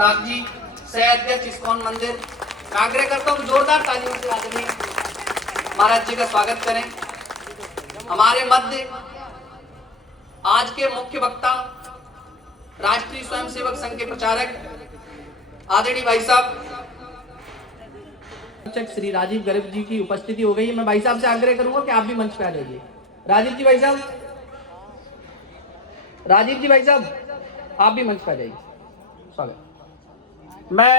दास जी, सह अध्यक्ष इस्कॉन मंदिर। मैं आग्रह करता हूँ जोरदार तालियों से आदरणीय महाराज जी का स्वागत करें। हमारे मध्य आज के मुख्य वक्ता राष्ट्रीय स्वयंसेवक संघ के प्रचारक आदरणीय भाई साहब श्री राजीव गर्ग जी की उपस्थिति हो गई है। मैं भाई साहब से आग्रह करूंगा कि आप भी मंच पे आ जाइए। राजीव जी भाई साहब, राजीव जी भाई साहब, आप भी मंच पे आ जाइए। स्वागत। मैं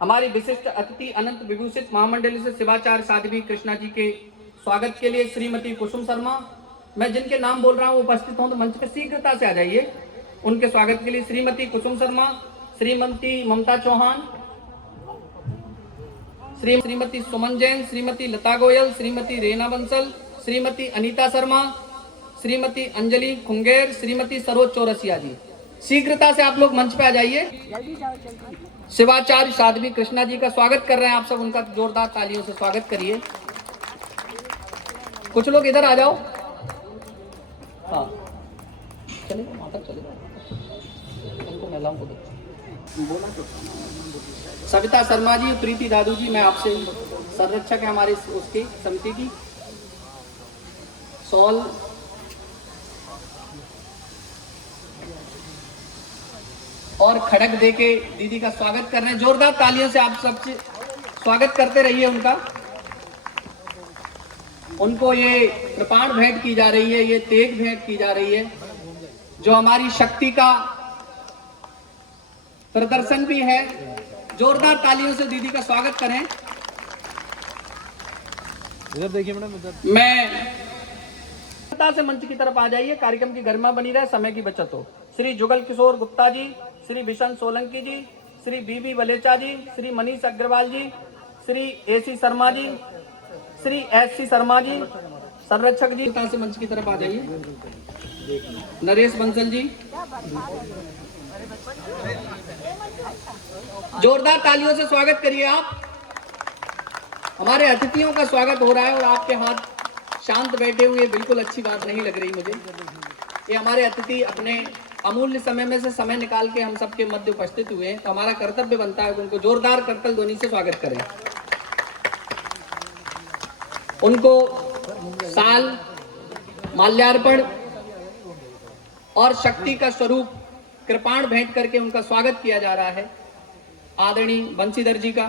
हमारी विशिष्ट अतिथि अनंत विभूषित महामंडली से शिवाचार्य साध्वी कृष्णा जी के स्वागत के लिए श्रीमती कुसुम शर्मा, मैं जिनके नाम बोल रहा हूं उपस्थित हों तो मंच पे शीघ्रता से आ जाइए। उनके स्वागत के लिए श्रीमती कुसुम शर्मा, श्रीमती ममता चौहान, श्रीमती सुमन जैन, श्रीमती लता गोयल, श्रीमती रेना बंसल, श्रीमती अनीता शर्मा, श्रीमती अंजलि खुंगेर, श्रीमती सरोज चौरसिया जी। शीघ्रता से आप लोग मंच पे आ जाइए। शिवाचार्य साध्वी कृष्णा जी का स्वागत कर रहे हैं आप सब, उनका जोरदार तालियों से स्वागत करिए। कुछ लोग इधर आ जाओ। हाँ चलेगा, वहां तक चलेगा। उनको महिलाओं को बोला तो सविता शर्मा जी, प्रीति दादू जी, मैं आपसे संरक्षक है हमारे उसकी समिति की, सॉल और खड़क दे के दीदी का स्वागत कर रहे हैं। जोरदार तालियों से आप सब स्वागत करते रहिए उनका। उनको ये कृपाण भेंट की जा रही है, ये तेग भेंट की जा रही है, जो हमारी शक्ति का प्रदर्शन भी है। जोरदार तालियों से दीदी का स्वागत करें। इधर देखिए मैडम, इधर मैं से मंच की तरफ आ जाइए। कार्यक्रम की गरिमा बनी रहे, समय की बचत हो। श्री जुगल किशोर गुप्ता जी, श्री विशन सोलंकी जी, श्री बीबी वलेचा जी, श्री मनीष अग्रवाल जी, श्री एसी शर्मा जी, श्री एससी शर्मा जी, संरक्षक जी से मंच की तरफ आ जाइए। नरेश बंसल जी, जोरदार तालियों से स्वागत करिए आप। हमारे अतिथियों का स्वागत हो रहा है और आपके हाथ शांत बैठे हुए बिल्कुल अच्छी बात नहीं लग रही मुझे। ये हमारे अतिथि अपने अमूल्य समय में से समय निकाल के हम सबके मध्य उपस्थित हुए हैं, तो हमारा कर्तव्य बनता है कि उनको जोरदार करतल ध्वनि से स्वागत करें। उनको साल, माल्यार्पण और शक्ति का स्वरूप कृपाण भेंट करके उनका स्वागत किया जा रहा है। आदरणीय बंशीधर जी का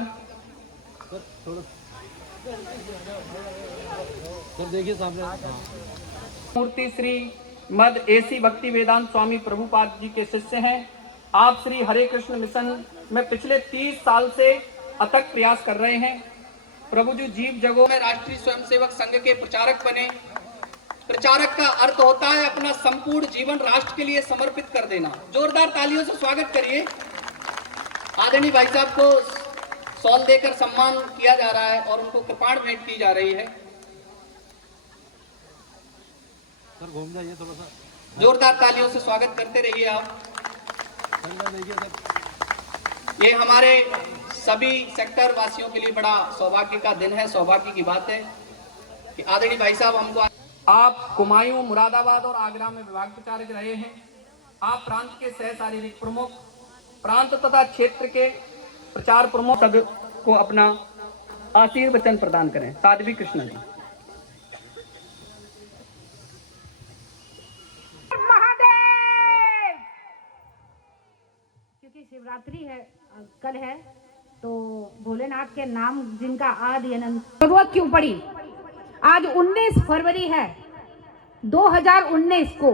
देखिए सामने मूर्ति श्री मद एसी भक्ति वेदांत स्वामी प्रभुपाद जी के शिष्य हैं। आप श्री हरे कृष्ण मिशन में पिछले 30 साल से अथक प्रयास कर रहे हैं। प्रभु जी जीव जगों में राष्ट्रीय स्वयंसेवक संघ के प्रचारक बने। प्रचारक का अर्थ होता है अपना संपूर्ण जीवन राष्ट्र के लिए समर्पित कर देना। जोरदार तालियों से स्वागत करिए। आदरणीय भाई साहब को सॉल देकर सम्मान किया जा रहा है और उनको कृपाण भेंट की जा रही है। सर घूम जाइए थोड़ा सा। जोरदार तालियों से स्वागत करते रहिए आप। ये हमारे सभी सेक्टर वासियों के लिए बड़ा सौभाग्य का दिन है। सौभाग्य की बात है कि आदरणीय भाई साहब हमको, आप कुमायूं, मुरादाबाद और आगरा में विभाग प्रचारक रहे हैं। आप प्रांत के सह शारीरिक प्रमुख, प्रांत तथा क्षेत्र के प्रचार प्रमुख सब को अपना आशीर्वचन प्रदान करें। साध्वी कृष्णा जी। शिवरात्रि है, कल है, तो भोलेनाथ के नाम जिनका आदि अनंत जरूरत क्यों पड़ी। आज 19 फरवरी है 2019 को,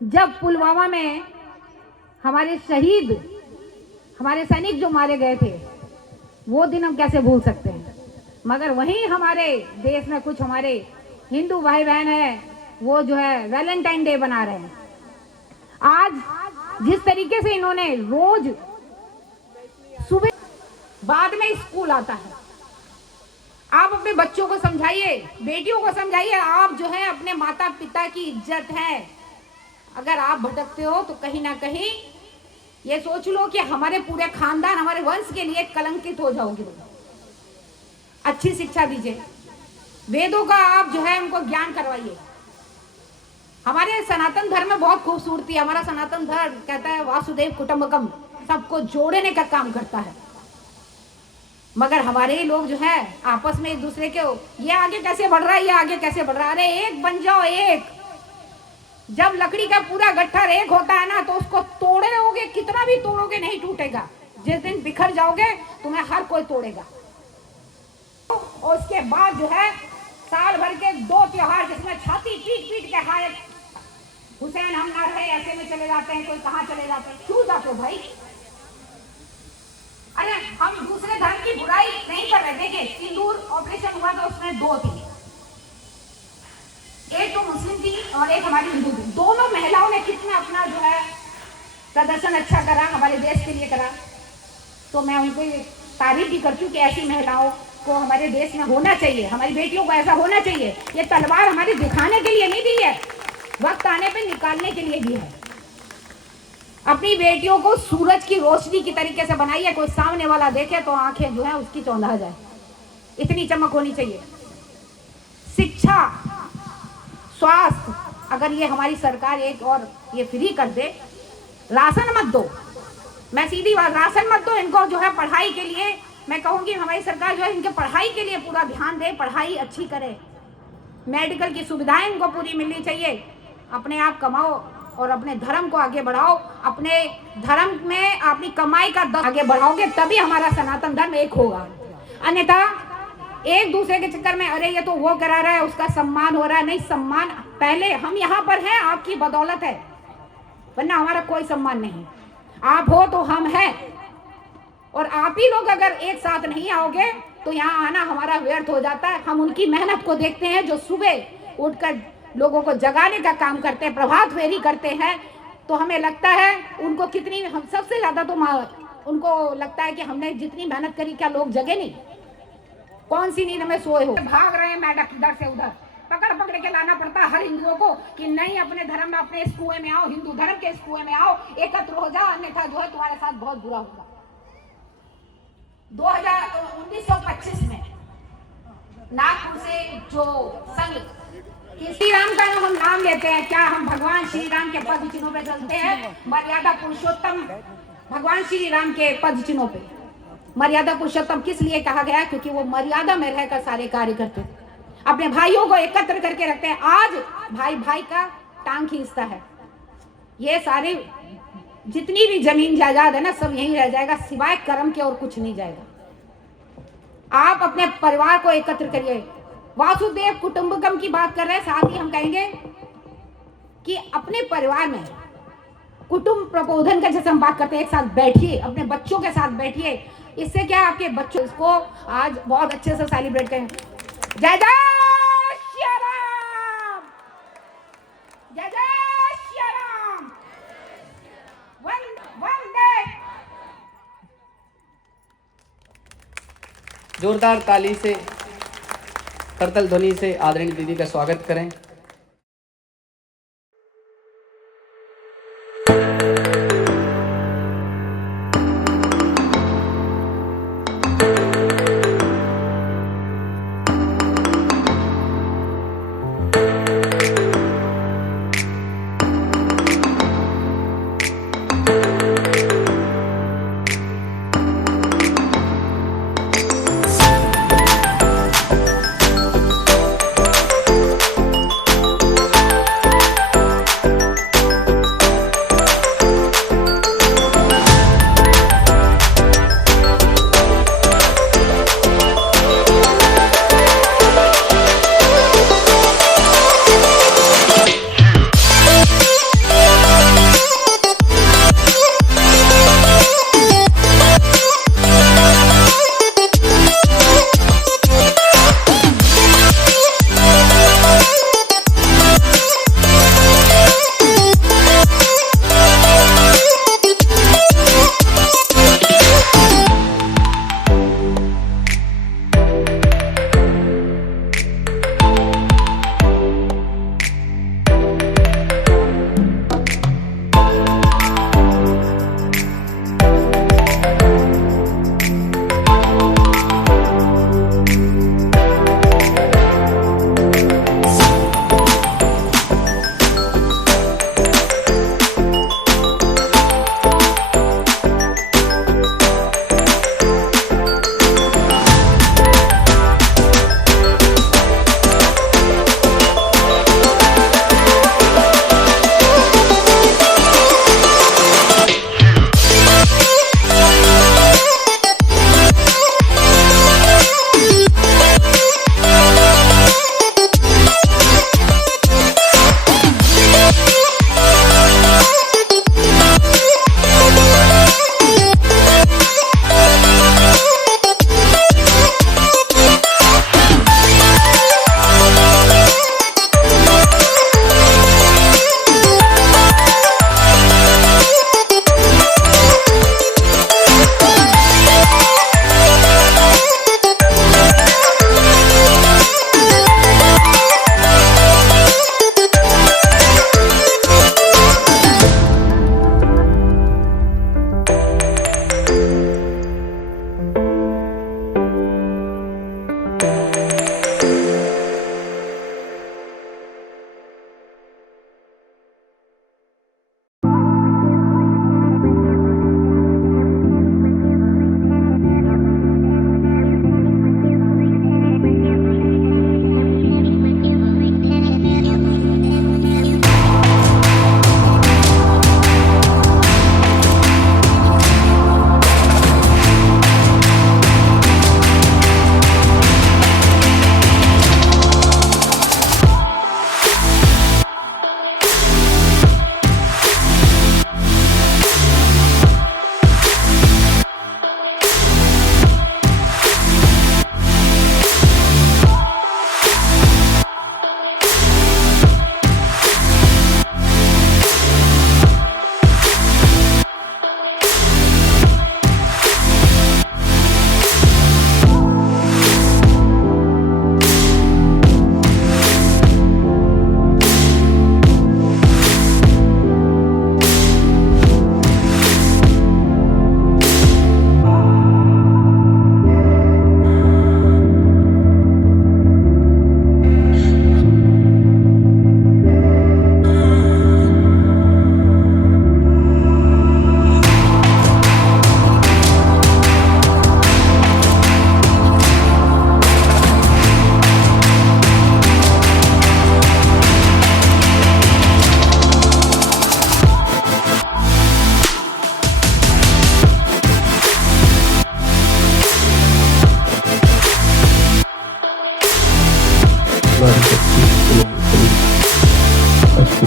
जब पुलवामा में हमारे शहीद, हमारे सैनिक जो मारे गए थे, वो दिन हम कैसे भूल सकते हैं। मगर वहीं हमारे देश में कुछ हमारे हिंदू भाई बहन हैं, वो जो है वैलेंटाइन डे बना रहे हैं। आज जिस तरीके से इन्होंने रोज सुबह बाद में स्कूल आता है, आप अपने बच्चों को समझाइए, बेटियों को समझाइए, आप जो है अपने माता पिता की इज्जत है। अगर आप भटकते हो तो कहीं ना कहीं ये सोच लो कि हमारे पूरे खानदान, हमारे वंश के लिए कलंकित हो जाओगे। अच्छी शिक्षा दीजिए, वेदों का आप जो है उनको ज्ञान करवाइए। हमारे सनातन धर्म में बहुत खूबसूरती है। हमारा सनातन धर्म कहता है वासुदेव कुटुंबकम, सबको जोड़ने का काम करता है। मगर हमारे ही लोग जो है आपस में एक दूसरे के, ये आगे कैसे बढ़ रहा है, ये आगे कैसे बढ़ रहा है, अरे एक बन जाओ एक। जब लकड़ी का पूरा गट्ठर एक होता है ना, तो उसको तोड़ोगे, कितना भी तोड़ोगे नहीं टूटेगा। जिस दिन बिखर जाओगे तुम्हें हर कोई तोड़ेगा। और उसके बाद जो है साल भर के 2 त्योहार जिसमें छाती पीट पीट के हाय हुसैन हम ना रहे, ऐसे में चले जाते हैं, कोई कहाँ चले जाते हैं। क्यों जाते हो भाई? अरे हम दूसरे धर्म की बुराई नहीं कर रहे। देखिए सिंदूर ऑपरेशन हुआ था, उसमें 2 थी, एक तो मुस्लिम थी और एक हमारी हिंदू थी। दोनों महिलाओं ने कितना अपना जो है प्रदर्शन अच्छा करा, हमारे देश के लिए करा। तो मैं उनको तारीफ भी करती हूँ कि ऐसी महिलाओं को हमारे देश में होना चाहिए, हमारी बेटियों को ऐसा होना चाहिए। ये तलवार हमारी दिखाने के लिए नहीं दी है, वक्त आने पे निकालने के लिए दी है। अपनी बेटियों को सूरज की रोशनी की तरीके से बनाइए, कोई सामने वाला देखे तो आंखें जो है उसकी चौंधा जाए, इतनी चमक होनी चाहिए। शिक्षा, स्वास्थ्य, अगर ये हमारी सरकार एक और ये फ्री कर दे। राशन मत दो, मैं सीधी बात, राशन मत दो इनको। जो है पढ़ाई के लिए मैं कहूँगी हमारी सरकार जो है इनके पढ़ाई के लिए पूरा ध्यान दे, पढ़ाई अच्छी करे, मेडिकल की सुविधाएं इनको पूरी मिलनी चाहिए। अपने आप कमाओ और अपने धर्म को आगे बढ़ाओ। अपने धर्म में अपनी कमाई का आगे बढ़ाओगे तभी हमारा सनातन धर्म एक होगा। अन्यथा एक दूसरे के चक्कर में अरे ये तो वो करा रहा है, उसका सम्मान हो रहा है। नहीं, सम्मान पहले हम यहाँ पर हैं, आपकी बदौलत है, वरना हमारा कोई सम्मान नहीं। आप हो तो हम हैं, और आप ही लोग अगर एक साथ नहीं आओगे तो यहाँ आना हमारा व्यर्थ हो जाता है। हम उनकी मेहनत को देखते हैं जो सुबह उठकर लोगों को जगाने का काम करते हैं, प्रभात फेरी करते हैं, तो हमें लगता है उनको कितनी, हम सबसे ज्यादा तो उनको लगता है कि हमने जितनी मेहनत करी क्या लोग जगे नहीं, कौन सी नींद में सोए हो। भाग रहे हैं मेढक इधर से उधर, पकड़ पकड़ के लाना पड़ता है हर हिंदुओं को कि नहीं अपने धर्म में, अपने इस कुएं में आओ, हिंदू धर्म के इस कुएं में आओ, एकत्र हो जाओ, अन्यथा जो है तुम्हारे साथ बहुत बुरा होगा। 1925 में नागपुर से जो संघ, श्री राम का हम नाम लेते हैं, क्या हम भगवान श्री राम के पद चिन्हों पे चलते हैं? मर्यादा पुरुषोत्तम भगवान श्री राम के पद चिन्हों पे। मर्यादा पुरुषोत्तम किस लिए कहा गया? क्योंकि वो मर्यादा में रहकर सारे कार्य करते थे, अपने भाइयों को एकत्र करके रखते हैं। आज भाई भाई का टांग खींचता है। ये सारे जितनी भी जमीन जायदाद है ना, सब यहीं रह जाएगा, सिवाय कर्म के और कुछ नहीं जाएगा। आप अपने परिवार को एकत्र करिए। वासुदेव कुटुंबकम की बात कर रहे हैं, साथ ही हम कहेंगे कि अपने परिवार में कुटुंब प्रबोधन का जैसे हम बात करते हैं, एक साथ बैठिए, अपने बच्चों के साथ बैठिए। इससे क्या आपके बच्चों इसको आज बहुत अच्छे से सेलिब्रेट करें। जय जय श्री राम, जय जय श्री राम, वंदे। जोरदार ताली से, करतल ध्वनि से आदरणीय दीदी का स्वागत करें।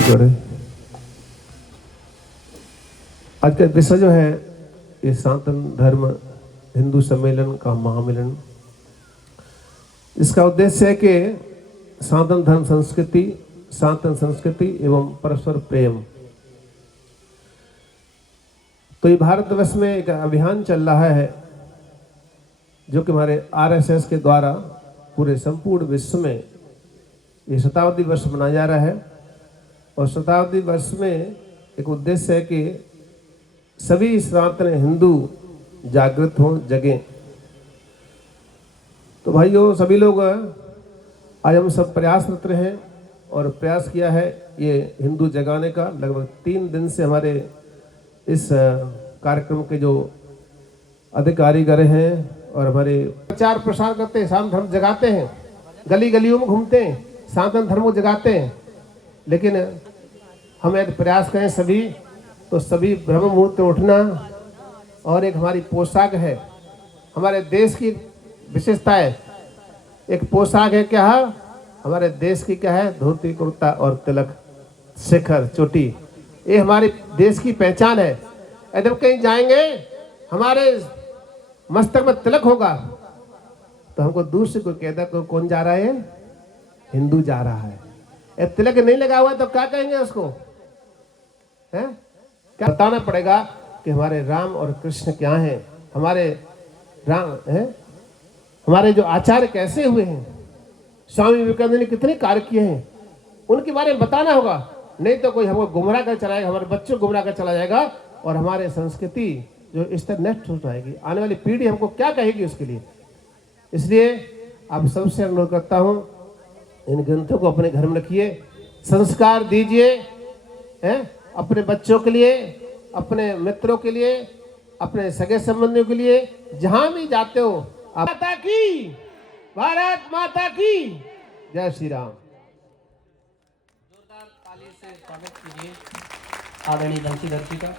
जोड़े। आज का विषय जो है ये सनातन धर्म हिंदू सम्मेलन का महामिलन। इसका उद्देश्य है कि सनातन धर्म संस्कृति, सनातन संस्कृति एवं परस्पर प्रेम। तो ये भारतवर्ष में एक अभियान चल रहा है जो कि हमारे आरएसएस के द्वारा पूरे संपूर्ण विश्व में ये शताब्दी वर्ष मनाया जा रहा है। और शताब्दी वर्ष में एक उद्देश्य है कि सभी सनातन हिंदू जागृत हों, जगें। तो भाइयों, सभी लोग आज हम सब प्रयासरत हैं और प्रयास किया है ये हिंदू जगाने का। लगभग 3 दिन से हमारे इस कार्यक्रम के जो अधिकारीगण हैं और हमारे प्रचार प्रसार करते हैं, सनातन धर्म जगाते हैं, गली गलियों में घूमते हैं, सनातन धर्म को जगाते हैं। लेकिन हम यदि प्रयास करें सभी, तो सभी ब्रह्म मुहूर्त में उठना। और एक हमारी पोशाक है, हमारे देश की विशेषता है। एक पोशाक है, क्या है हमारे देश की, क्या है, धोती कुर्ता और तिलक, शिखर, चोटी। ये हमारे देश की पहचान है। यदि हम कहीं जाएंगे, हमारे मस्तक में तिलक होगा, तो हमको दूर से कोई कहता है कौन जा रहा है, हिंदू जा रहा है। तिलक नहीं लगा हुआ तो क्या कहेंगे उसको, है क्या बताना पड़ेगा कि हमारे राम और कृष्ण क्या हैं, हमारे राम है, हमारे जो आचार्य कैसे हुए हैं, स्वामी विवेकानंद ने कितने कार्य किए हैं, उनके बारे में बताना होगा। नहीं तो कोई हमको गुमराह कर चलाएगा, हमारे बच्चों को गुमराह कर चला जाएगा और हमारे संस्कृति जो इस तरह नष्ट हो जाएगी। आने वाली पीढ़ी हमको क्या कहेगी उसके लिए। इसलिए आप सबसे अनुरोध करता हूँ, इन ग्रंथों को अपने घर में रखिए, संस्कार दीजिए, हैं, अपने बच्चों के लिए, अपने मित्रों के लिए, अपने सगे संबंधियों के लिए, जहां भी जाते हो। माता की, भारत माता की जय श्री राम। जोरदार ताली से स्वागत कीजिए आदरणीय बंशीधर जी का।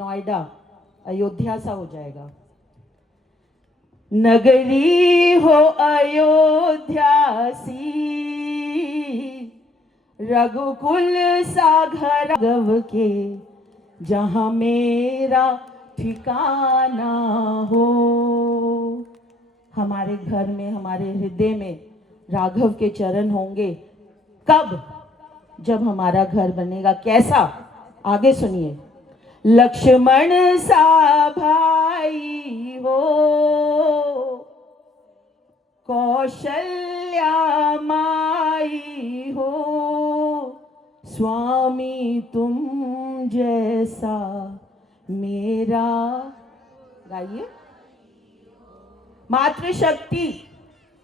नोएडा अयोध्या सा हो जाएगा। नगरी हो अयोध्या सी, रघुकुल सा घर राघव के, जहाँ मेरा ठिकाना हो। हमारे घर में, हमारे हृदय में राघव के चरण होंगे। कब? जब हमारा घर बनेगा। कैसा? आगे सुनिए। लक्ष्मण सा भाई हो, कौशल्या माई हो, स्वामी तुम जैसा मेरा। गाइए। मातृशक्ति,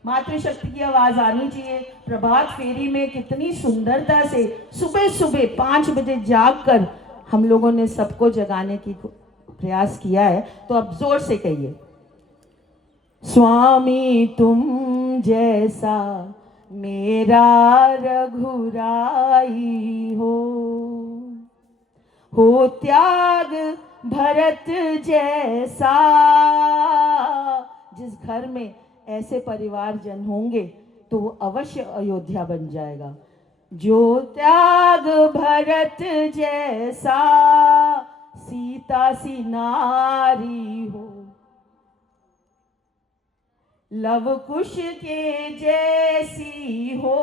मातृशक्ति की आवाज आनी चाहिए। प्रभात फेरी में कितनी सुंदरता से सुबह सुबह 5 बजे जाग कर हम लोगों ने सबको जगाने की प्रयास किया है। तो अब जोर से कहिए, स्वामी तुम जैसा मेरा रघुराई हो त्याग भरत जैसा। जिस घर में ऐसे परिवारजन होंगे तो वो अवश्य अयोध्या बन जाएगा। जो त्याग भरत जैसा, सीता सी नारी हो, लव कुश के जैसी हो,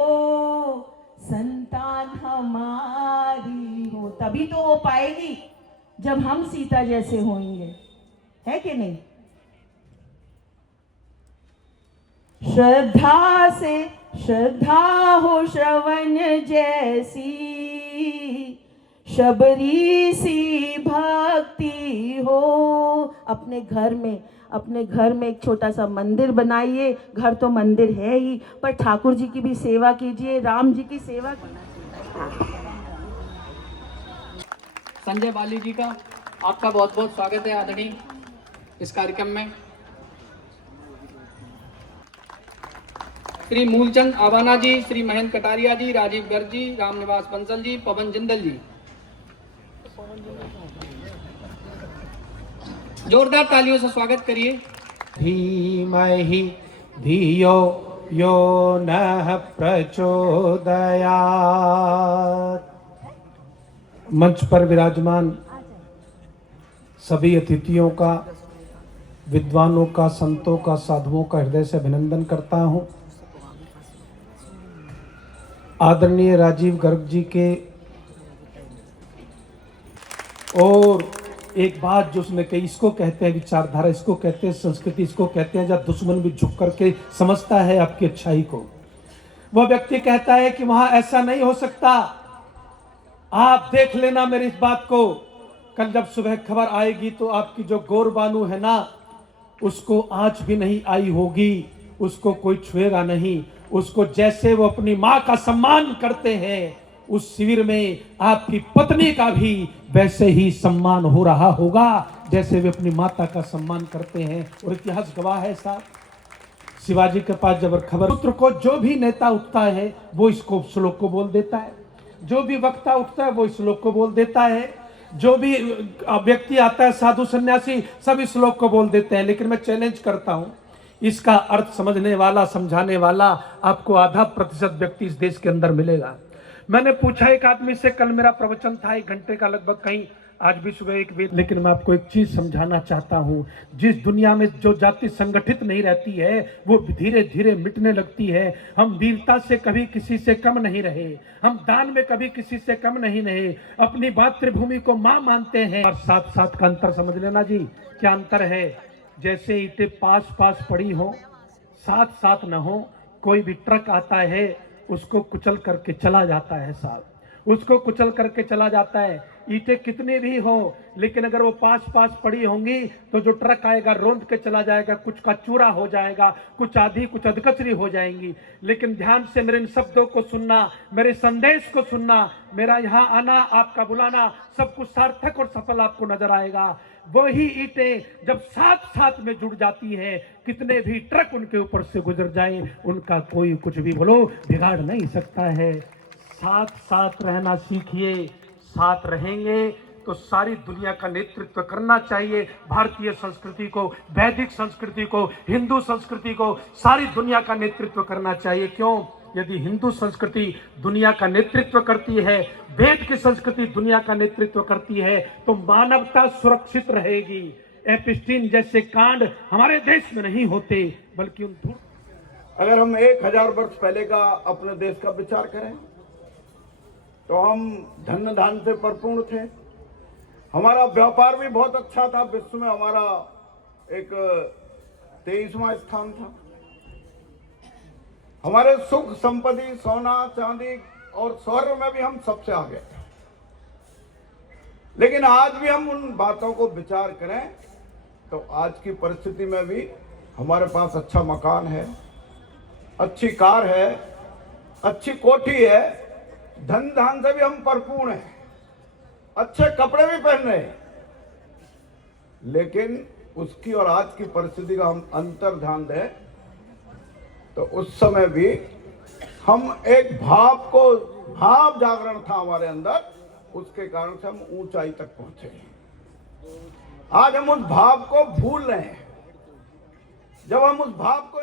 संतान हमारी हो। तभी तो हो पाएगी जब हम सीता जैसे होंगे, है कि नहीं? श्रद्धा से श्रद्धा हो श्रवण जैसी, शबरी सी भक्ति हो। अपने घर में एक छोटा सा मंदिर बनाइए। घर तो मंदिर है ही, पर ठाकुर जी की भी सेवा कीजिए, राम जी की सेवा कीजिए। संजय बाली जी का आपका बहुत बहुत स्वागत है आदरणीय इस कार्यक्रम में। श्री मूलचंद आवाना जी, श्री महेंद्र कटारिया जी, राजीव गर्ग जी, रामनिवास बंसल जी, पवन जिंदल जी, जोरदार तालियों से स्वागत करिए। धीमहि धियो यो नः प्रचोदयात्। मंच पर विराजमान सभी अतिथियों का, विद्वानों का, संतों का, साधुओं का हृदय से अभिनंदन करता हूं। आदरणीय राजीव गर्ग जी के और एक बात जो उसने कही, इसको कहते हैं विचारधारा, इसको कहते हैं संस्कृति, इसको कहते हैं जब दुश्मन भी झुक करके समझता है आपकी अच्छाई को। वह व्यक्ति कहता है कि वहां ऐसा नहीं हो सकता, आप देख लेना मेरी इस बात को। कल जब सुबह खबर आएगी तो आपकी जो गौरबानु है ना, उसको आंच भी नहीं आई होगी, उसको कोई छुएगा नहीं। उसको जैसे वो अपनी माँ का सम्मान करते हैं, उस शिविर में आपकी पत्नी का भी वैसे ही सम्मान हो रहा होगा जैसे वे अपनी माता का सम्मान करते हैं। और इतिहास गवाह है साहब, शिवाजी के पास जब खबर, पुत्र को जो भी नेता उठता है वो इसको श्लोक को बोल देता है, जो भी वक्ता उठता है वो इस श्लोक को बोल देता है, जो भी व्यक्ति आता है साधु सन्यासी सब इस श्लोक को बोल देते हैं। लेकिन मैं चैलेंज करता हूं, इसका अर्थ समझने वाला, समझाने वाला आपको आधा प्रतिशत व्यक्ति इस देश के अंदर मिलेगा। मैंने पूछा एक आदमी से, कल मेरा प्रवचन था 1 घंटे का लगभग, कहीं आज भी सुबह 1 बजे, लेकिन मैं आपको एक चीज समझाना चाहता हूं। जिस दुनिया में जो जाति संगठित नहीं रहती है वो धीरे धीरे मिटने लगती है। हम वीरता से कभी किसी से कम नहीं रहे, हम दान में कभी किसी से कम नहीं रहे, अपनी मातृभूमि को मां मानते हैं। और साथ साथ का अंतर समझ लेना जी, क्या अंतर है। जैसे ईंटें पास पास पड़ी हो, साथ साथ न हो, कोई भी ट्रक आता है उसको कुचल करके चला जाता है साहब, उसको कुचल करके चला जाता है। ईंटें कितनी भी हो, लेकिन अगर वो पास पास पड़ी होंगी तो जो ट्रक आएगा रोंद के चला जाएगा, कुछ का चूरा हो जाएगा, कुछ आधी कुछ अधकचरी हो जाएंगी। लेकिन ध्यान से मेरे इन शब्दों को सुनना, मेरे संदेश को सुनना, मेरा यहाँ आना, आपका बुलाना, सब कुछ सार्थक और सफल आपको नजर आएगा। वही ईंटें जब साथ साथ में जुड़ जाती हैं, कितने भी ट्रक उनके ऊपर से गुजर जाए, उनका कोई कुछ भी बोलो बिगाड़ नहीं सकता है। साथ साथ रहना सीखिए, साथ रहेंगे तो सारी दुनिया का नेतृत्व करना चाहिए। भारतीय संस्कृति को, वैदिक संस्कृति को, हिंदू संस्कृति को सारी दुनिया का नेतृत्व करना चाहिए। क्यों? यदि हिंदू संस्कृति दुनिया का नेतृत्व करती है, वेद की संस्कृति दुनिया का नेतृत्व करती है, तो मानवता सुरक्षित रहेगी। एपिस्टीन जैसे कांड हमारे देश में नहीं होते, बल्कि उन दूर। अगर हम 1000 वर्ष पहले का अपने देश का विचार करें तो हम धन धान से परिपूर्ण थे। हमारा व्यापार भी बहुत अच्छा था, विश्व में हमारा एक 23वां स्थान था। हमारे सुख संपत्ति, सोना चांदी और शौर्य में भी हम सबसे आगे थे। लेकिन आज भी हम उन बातों को विचार करें तो आज की परिस्थिति में भी हमारे पास अच्छा मकान है, अच्छी कार है, अच्छी कोठी है, धन धान से भी हम परिपूर्ण हैं, अच्छे कपड़े भी पहन रहे हैं। लेकिन उसकी और आज की परिस्थिति का हम अंतर ध्यान दें तो उस समय भी हम एक भाव जागरण था हमारे अंदर, उसके कारण से हम ऊंचाई तक पहुंचे। आज हम उस भाव को भूल रहे हैं। जब हम उस भाव को